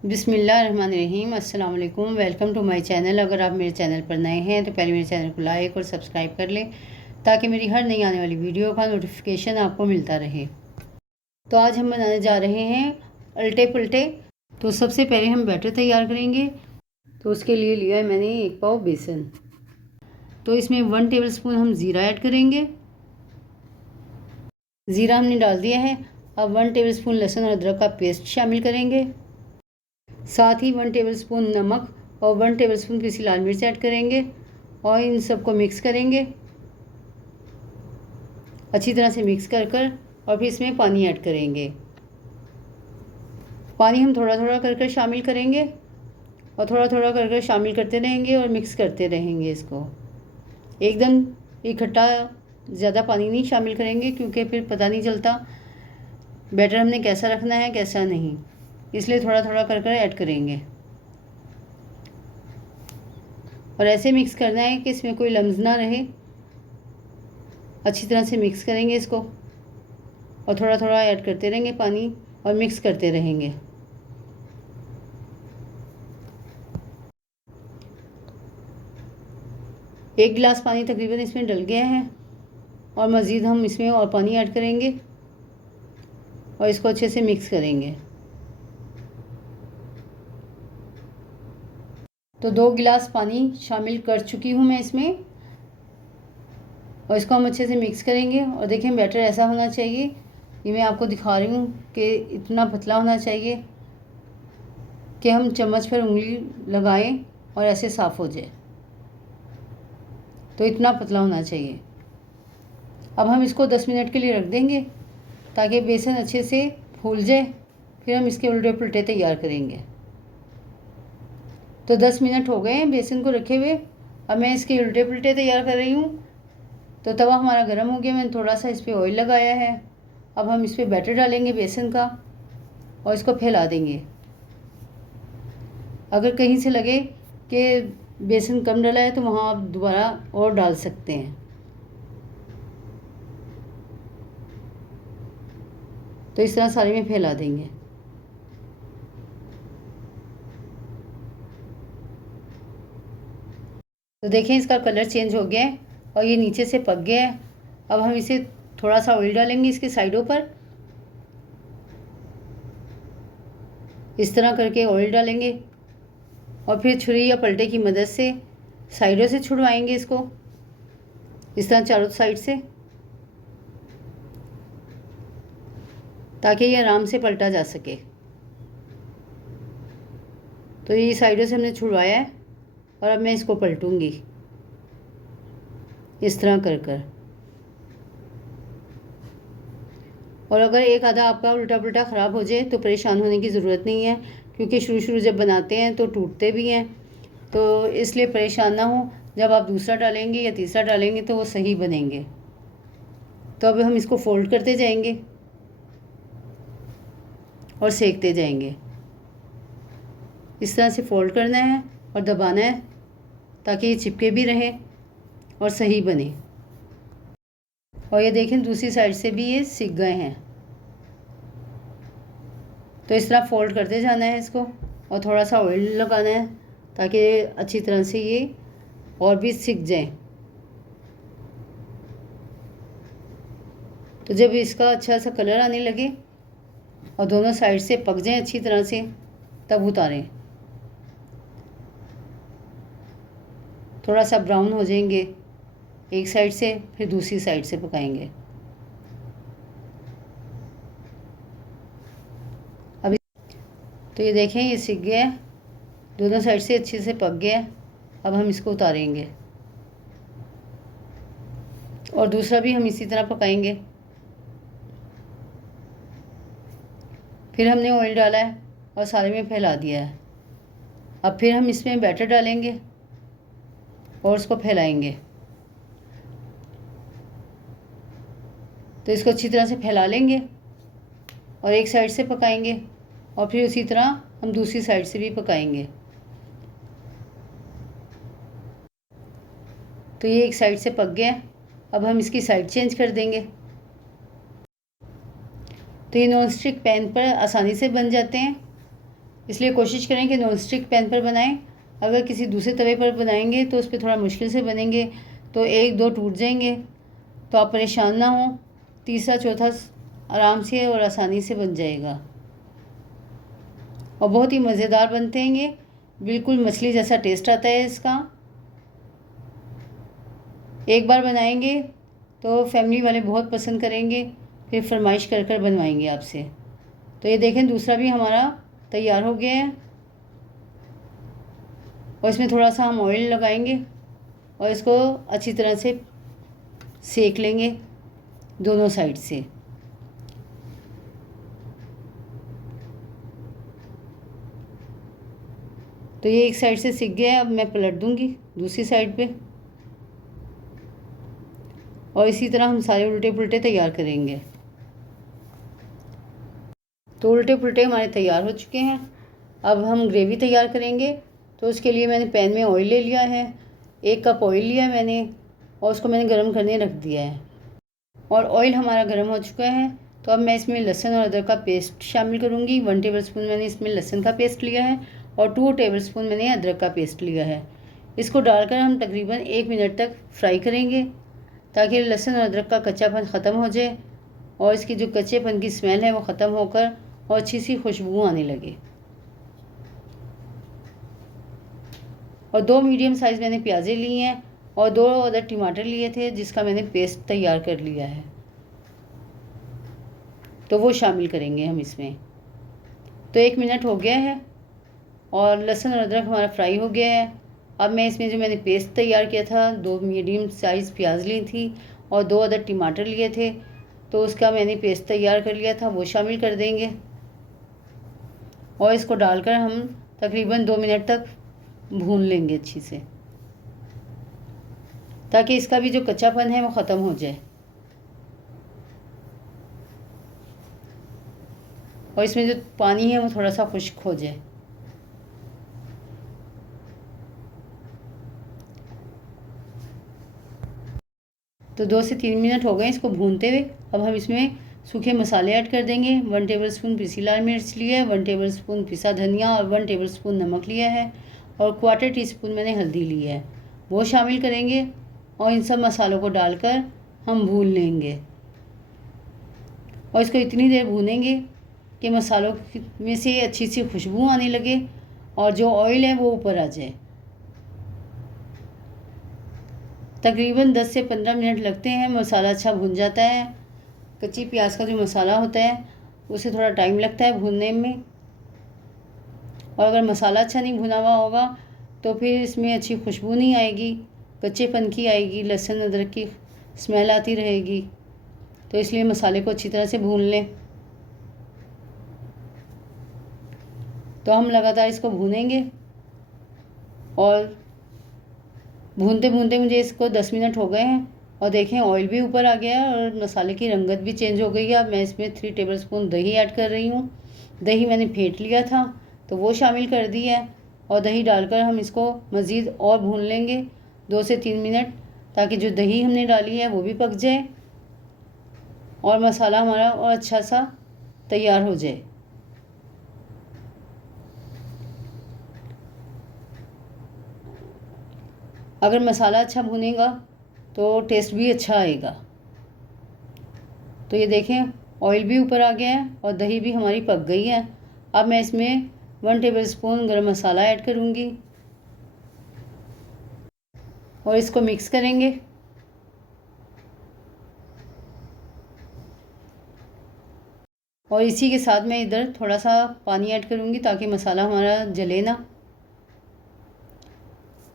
बिस्मिल्लाहिर्रहमानिर्रहीम। अस्सलाम वालेकुम। Welcome to my channel. अगर आप मेरे चैनल पर नए हैं तो पहले मेरे चैनल को लाइक और सब्सक्राइब कर लें ताकि मेरी हर नई आने वाली वीडियो का नोटिफिकेशन आपको मिलता रहे। तो आज हम बनाने जा रहे हैं अल्टे पल्टे। तो सबसे पहले हम बैटर तैयार करेंगे। तो उसके लिए लिया है मैंने 1 पाव बेसन। तो इसमें 1 टेबलस्पून हम ज़ीरा ऐड करेंगे। ज़ीरा हमने डाल दिया है। अब 1 टेबलस्पून लहसुन और अदरक का पेस्ट शामिल करेंगे। साथ ही 1 टेबलस्पून नमक और 1 टेबलस्पून पिसी लाल मिर्च ऐड करेंगे और इन सबको मिक्स करेंगे अच्छी तरह से मिक्स कर और फिर इसमें पानी ऐड करेंगे। पानी हम थोड़ा थोड़ा कर शामिल करेंगे और थोड़ा थोड़ा कर शामिल करते रहेंगे और मिक्स करते रहेंगे। इसको एकदम इकट्ठा ज़्यादा पानी नहीं शामिल करेंगे क्योंकि फिर पता नहीं चलता बैटर हमने कैसा रखना है कैसा नहीं, इसलिए थोड़ा थोड़ा कर ऐड करेंगे और ऐसे मिक्स करना है कि इसमें कोई लम्स ना रहे। अच्छी तरह से मिक्स करेंगे इसको और थोड़ा थोड़ा ऐड करते रहेंगे पानी और मिक्स करते रहेंगे। एक गिलास पानी तकरीबन इसमें डल गया है और मज़ीद हम इसमें और पानी ऐड करेंगे और इसको अच्छे से मिक्स करेंगे। तो 2 गिलास पानी शामिल कर चुकी हूँ मैं इसमें और इसको हम अच्छे से मिक्स करेंगे। और देखें बैटर ऐसा होना चाहिए, ये मैं आपको दिखा रही हूँ कि इतना पतला होना चाहिए कि हम चम्मच पर उंगली लगाएं और ऐसे साफ़ हो जाए। तो इतना पतला होना चाहिए। अब हम इसको 10 मिनट के लिए रख देंगे ताकि बेसन अच्छे से फूल जाए। फिर हम इसके उल्टे पुल्टे तैयार करेंगे। तो 10 मिनट हो गए हैं बेसन को रखे हुए। अब मैं इसके उल्टे पुल्टे तैयार कर रही हूँ। तो तवा हमारा गर्म हो गया, मैंने थोड़ा सा इस पर ऑयल लगाया है। अब हम इस पर बैटर डालेंगे बेसन का और इसको फैला देंगे। अगर कहीं से लगे कि बेसन कम डला है तो वहाँ आप दोबारा और डाल सकते हैं। तो इस तरह सारे में फैला देंगे। तो देखें इसका कलर चेंज हो गया है और ये नीचे से पक गया है। अब हम इसे थोड़ा सा ऑयल डालेंगे इसके साइडों पर, इस तरह करके ऑयल डालेंगे और फिर छुरी या पलटे की मदद से साइडों से छुड़वाएंगे इसको, इस तरह चारों साइड से, ताकि ये आराम से पलटा जा सके। तो ये साइडों से हमने छुड़वाया है और अब मैं इसको पलटूंगी इस तरह कर। और अगर एक आधा आपका उल्टा पुल्टा ख़राब हो जाए तो परेशान होने की ज़रूरत नहीं है, क्योंकि शुरू जब बनाते हैं तो टूटते भी हैं। तो इसलिए परेशान ना हो, जब आप दूसरा डालेंगे या तीसरा डालेंगे तो वो सही बनेंगे। तो अब हम इसको फोल्ड करते जाएंगे और सेकते जाएंगे। इस तरह से फोल्ड करना है और दबाना है ताकि ये चिपके भी रहे और सही बने। और ये देखें दूसरी साइड से भी ये सिक गए हैं। तो इस तरह फोल्ड करते जाना है इसको और थोड़ा सा ऑयल लगाना है ताकि अच्छी तरह से ये और भी सिक जाए। तो जब इसका अच्छा सा कलर आने लगे और दोनों साइड से पक जाएं अच्छी तरह से, तब उतारें। थोड़ा सा ब्राउन हो जाएंगे एक साइड से, फिर दूसरी साइड से पकाएंगे। अब तो ये देखें ये सिक गया, दोनों साइड से अच्छे से पक गया। अब हम इसको उतारेंगे और दूसरा भी हम इसी तरह पकाएंगे। फिर हमने ऑयल डाला है और सारे में फैला दिया है। अब फिर हम इसमें बैटर डालेंगे और उसको फैलाएंगे। तो इसको अच्छी तरह से फैला लेंगे और एक साइड से पकाएंगे और फिर उसी तरह हम दूसरी साइड से भी पकाएंगे। तो ये एक साइड से पक गया, अब हम इसकी साइड चेंज कर देंगे। तो ये नॉन स्टिक पैन पर आसानी से बन जाते हैं। इसलिए कोशिश करें कि नॉन स्टिक पैन पर बनाएं। अगर किसी दूसरे तवे पर बनाएंगे तो उस पर थोड़ा मुश्किल से बनेंगे, तो एक दो टूट जाएंगे। तो आप परेशान ना हो, तीसरा चौथा आराम से और आसानी से बन जाएगा और बहुत ही मज़ेदार बनते हैं ये। बिल्कुल मछली जैसा टेस्ट आता है इसका। एक बार बनाएंगे तो फैमिली वाले बहुत पसंद करेंगे, फिर फरमाइश कर कर बनवाएंगे आपसे। तो ये देखें दूसरा भी हमारा तैयार हो गया है और इसमें थोड़ा सा हम ऑयल लगाएंगे और इसको अच्छी तरह से सेक लेंगे दोनों साइड से। तो ये एक साइड से सिक गया है, अब मैं पलट दूंगी दूसरी साइड पे और इसी तरह हम सारे उल्टे पुल्टे तैयार करेंगे। तो उल्टे पुल्टे हमारे तैयार हो चुके हैं। अब हम ग्रेवी तैयार करेंगे। तो उसके लिए मैंने पैन में ऑयल ले लिया है, 1 कप ऑयल लिया है मैंने और उसको मैंने गर्म करने रख दिया है और ऑयल हमारा गर्म हो चुका है। तो अब मैं इसमें लहसुन और अदरक का पेस्ट शामिल करूँगी। 1 टेबलस्पून मैंने इसमें लहसुन का पेस्ट लिया है और 2 टेबलस्पून मैंने अदरक का पेस्ट लिया है। इसको डालकर हम तकरीबन 1 मिनट तक फ्राई करेंगे ताकि लहसुन और अदरक का कच्चापन ख़त्म हो जाए और इसकी जो कच्चेपन की स्मेल है वो ख़त्म होकर और अच्छी सी खुशबू आने लगे। और 2 मीडियम साइज़ मैंने प्याज़ें ली हैं और 2 अदर टमाटर लिए थे जिसका मैंने पेस्ट तैयार कर लिया है, तो वो शामिल करेंगे हम इसमें। तो 1 मिनट हो गया है और लहसुन और अदरक हमारा फ्राई हो गया है। अब मैं इसमें जो मैंने पेस्ट तैयार किया था, 2 मीडियम साइज़ प्याज ली थी और 2 अदर टमाटर लिए थे, तो उसका मैंने पेस्ट तैयार कर लिया था, वो शामिल कर देंगे और इसको डालकर हम तकरीबन 2 मिनट तक भून लेंगे अच्छी से ताकि इसका भी जो कच्चापन है वो ख़त्म हो जाए और इसमें जो पानी है वो थोड़ा सा खुश्क हो जाए। तो 2 से 3 मिनट हो गए इसको भूनते हुए। अब हम इसमें सूखे मसाले ऐड कर देंगे। 1 टेबलस्पून पिसी लाल मिर्च लिया है, 1 टेबलस्पून पिसा धनिया और 1 टेबलस्पून नमक लिया है और 1/4 टीस्पून मैंने हल्दी ली है, वो शामिल करेंगे और इन सब मसालों को डालकर हम भून लेंगे और इसको इतनी देर भूनेंगे कि मसालों में से अच्छी सी खुशबू आने लगे और जो ऑयल है वो ऊपर आ जाए। तकरीबन 10 से 15 मिनट लगते हैं, मसाला अच्छा भुन जाता है। कच्ची प्याज का जो मसाला होता है उसे थोड़ा टाइम लगता है भूनने में और अगर मसाला अच्छा नहीं भुना हुआ होगा तो फिर इसमें अच्छी खुशबू नहीं आएगी, कच्चेपन की आएगी, लहसुन अदरक की स्मेल आती रहेगी। तो इसलिए मसाले को अच्छी तरह से भून लें। तो हम लगातार इसको भूनेंगे और भूनते भूनते मुझे इसको 10 मिनट हो गए हैं और देखें ऑयल भी ऊपर आ गया है और मसाले की रंगत भी चेंज हो गई है। अब मैं इसमें 3 टेबलस्पून दही ऐड कर रही हूँ। दही मैंने फेंट लिया था तो वो शामिल कर दी है और दही डालकर हम इसको मज़ीद और भून लेंगे 2 से 3 मिनट ताकि जो दही हमने डाली है वो भी पक जाए और मसाला हमारा और अच्छा सा तैयार हो जाए। अगर मसाला अच्छा भुनेगा तो टेस्ट भी अच्छा आएगा। तो ये देखें ऑयल भी ऊपर आ गया है और दही भी हमारी पक गई है। अब मैं इसमें 1 टेबलस्पून गरम मसाला ऐड करूँगी और इसको मिक्स करेंगे। और इसी के साथ मैं इधर थोड़ा सा पानी ऐड करूँगी ताकि मसाला हमारा जले ना।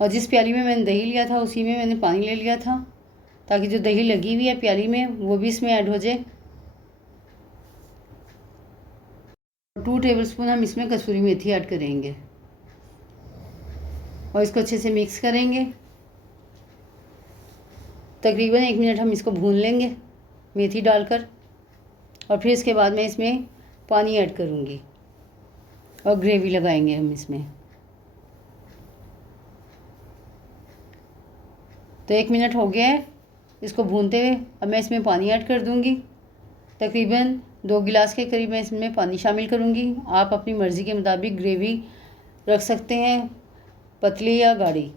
और जिस प्याली में मैंने दही लिया था उसी में मैंने पानी ले लिया था ताकि जो दही लगी हुई है प्याली में वो भी इसमें ऐड हो जाए। 2 टेबलस्पून हम इसमें कसूरी मेथी ऐड करेंगे और इसको अच्छे से मिक्स करेंगे। तकरीबन 1 मिनट हम इसको भून लेंगे मेथी डालकर और फिर इसके बाद मैं इसमें पानी ऐड करूँगी और ग्रेवी लगाएंगे हम इसमें। तो 1 मिनट हो गया है इसको भूनते हुए। अब मैं इसमें पानी ऐड कर दूँगी तकरीबन 2 गिलास के करीब मैं इसमें पानी शामिल करूँगी। आप अपनी मर्ज़ी के मुताबिक ग्रेवी रख सकते हैं, पतली या गाढ़ी।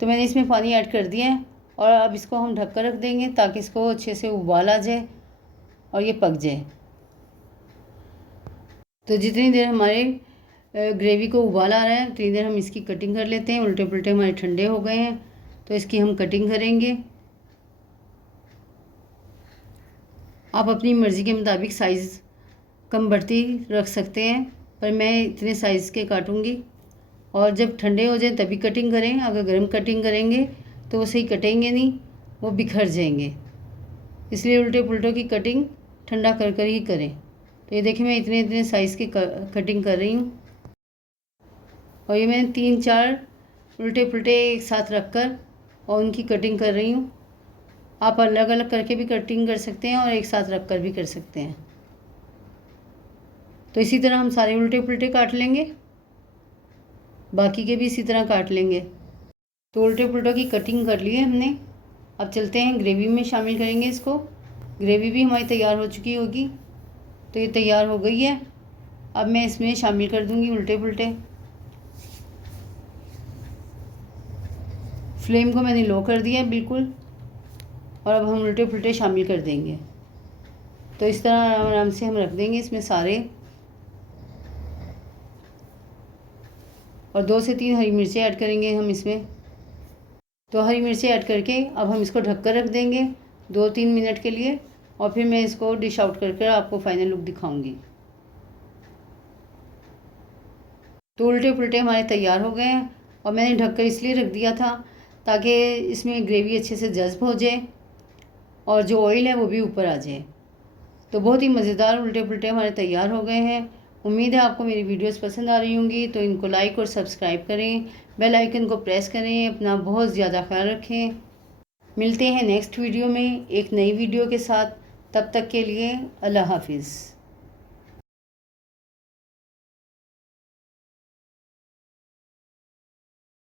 तो मैंने इसमें पानी ऐड कर दिया है और अब इसको हम ढक कर रख देंगे ताकि इसको अच्छे से उबाल आ जाए और ये पक जाए। तो जितनी देर हमारे ग्रेवी को उबाल आ रहा है उतनी देर हम इसकी कटिंग कर लेते हैं। उल्टे पुल्टे हमारे ठंडे हो गए हैं तो इसकी हम कटिंग करेंगे। आप अपनी मर्ज़ी के मुताबिक साइज़ कम बढ़ती रख सकते हैं, पर मैं इतने साइज़ के काटूंगी। और जब ठंडे हो जाए तभी कटिंग करें। अगर गर्म कटिंग करेंगे तो वो सही कटेंगे नहीं, वो बिखर जाएंगे। इसलिए उल्टे पुल्टों की कटिंग ठंडा कर कर ही करें। तो ये देखिए मैं इतने इतने साइज़ की कटिंग कर रही हूँ और ये मैंने 3-4 उल्टे पुल्टे एक साथ रख कर और उनकी कटिंग कर रही हूँ। आप अलग अलग करके भी कटिंग कर सकते हैं और एक साथ रख कर भी कर सकते हैं। तो इसी तरह हम सारे उल्टे पुल्टे काट लेंगे, बाकी के भी इसी तरह काट लेंगे। तो उल्टे पुल्टों की कटिंग कर ली है हमने। अब चलते हैं ग्रेवी में शामिल करेंगे इसको। ग्रेवी भी हमारी तैयार हो चुकी होगी। तो ये तैयार हो गई है। अब मैं इसमें शामिल कर दूंगी उल्टे पुल्टे। फ्लेम को मैंने लो कर दिया है बिल्कुल, और अब हम उल्टे पुल्टे शामिल कर देंगे। तो इस तरह आराम से हम रख देंगे इसमें सारे, और 2 से 3 हरी मिर्चें ऐड करेंगे हम इसमें। तो हरी मिर्चें ऐड करके अब हम इसको ढक कर रख देंगे 2-3 मिनट के लिए, और फिर मैं इसको डिश आउट करके आपको फाइनल लुक दिखाऊंगी। तो उल्टे पुल्टे हमारे तैयार हो गए हैं और मैंने ढक कर इसलिए रख दिया था ताकि इसमें ग्रेवी अच्छे से जज़्ब हो जाए और जो ऑयल है वो भी ऊपर आ जाए। तो बहुत ही मज़ेदार उल्टे पुल्टे हमारे तैयार हो गए हैं। उम्मीद है आपको मेरी वीडियोस पसंद आ रही होंगी। तो इनको लाइक और सब्सक्राइब करें, बेल आइकन को प्रेस करें। अपना बहुत ज़्यादा ख्याल रखें। मिलते हैं नेक्स्ट वीडियो में एक नई वीडियो के साथ। तब तक के लिए अल्लाह हाफिज़।